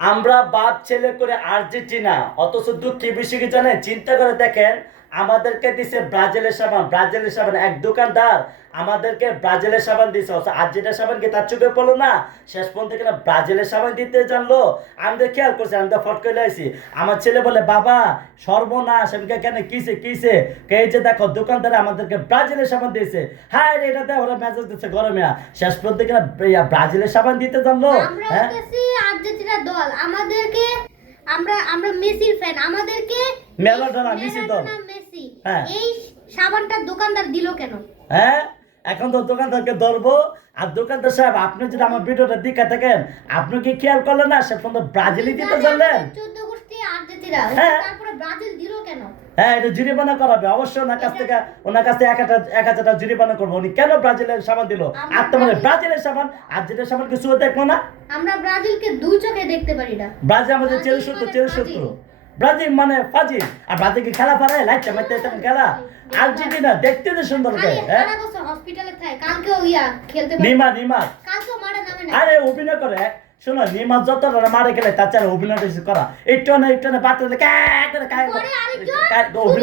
আমরা বাপ ছেলে করে আর্জেন্টিনা, অথচ দুঃখী বিষয় কি জানেন? চিন্তা করে দেখেন, আমাদেরকে দিছে ব্রাজিলের সাবান। ব্রাজিলের সাবান এক দোকানদার আমাদেরকে ব্রাজিলের সাবান দিছে, অথচ আর্জেন্টিনার সাবান কি তার চোখে পড়লো না? শেষ পর্যন্ত কিনা ব্রাজিলের সাবান দিতে জানলো। আমি তো খেয়াল করছি, আমি তো ফট করে আইছি। আমার ছেলে বলে, বাবা সর্বনাশ, আমি কে কেন কিসে কিসে এই যে দেখো দোকানদার আমাদেরকে ব্রাজিলের সাবান দিয়েছে। হ্যাঁ এটাতে ওরা মেজাজ দিচ্ছে গরমে। শেষ পর্যন্ত কিনা ব্রাজিলের সাবান দিতে জানলো। আমরা হ্যাঁ হচ্ছে আর্জেন্টিনা দল, আমাদেরকে আমরা আমরা মেসির ফ্যান, আমাদেরকে মেলাডোনা মেসির দল। মেসি হ্যাঁ। এই সাবানটা দোকানদার দিল কেন? হ্যাঁ, এখন তো দোকানদারকে ধরবো। আর দোকানদার সাহেব, আপনি যদি আমার ভিডিওটা দিকে থাকেন, আপনি কি খেয়াল করলেন না সে পর্যন্ত ব্রাজিলই দিতে জানলেন? 14 গোষ্ঠী আর্জেন্টিনা, হ্যাঁ। তারপরে ব্রাজিল দিল কেন? হ্যাঁ, এটা জরিমানা করাবে অবশ্যই। ওনার কাছ থেকে 1,000 টাকা জরিমানা করবো। উনি কেন ব্রাজিলের সাবান দিল? আর তো মানে ব্রাজিলের সাবান, আর্জেন্টিনার সাবান কিছু দেখবো না। আমরা ব্রাজিলকে দুই চোখে দেখতে পারি না। ব্রাজিল আমাদের ব্রাজিল চিরশত্রু মানে চিরশত্রু। ব্রাজিল মানে ফাজিল। আর ব্রাজিল কি খেলা পারে? লাইটটা মারতে খেলা। আর্জেন্টিনা দেখতে যে সুন্দর লাগে। খালি হ্যাঁ, সারা বছর হসপিটালে থাকে, কালকেও খেলতে পারে, নিমার কালকেও মারা যাবে না। আরে অভিনয় করে। শোনো, নিমার যত মারে খেলে তার চেয়ে অভিনয় বেশি করা। একটু না বাচ্চা পরে আরেকজন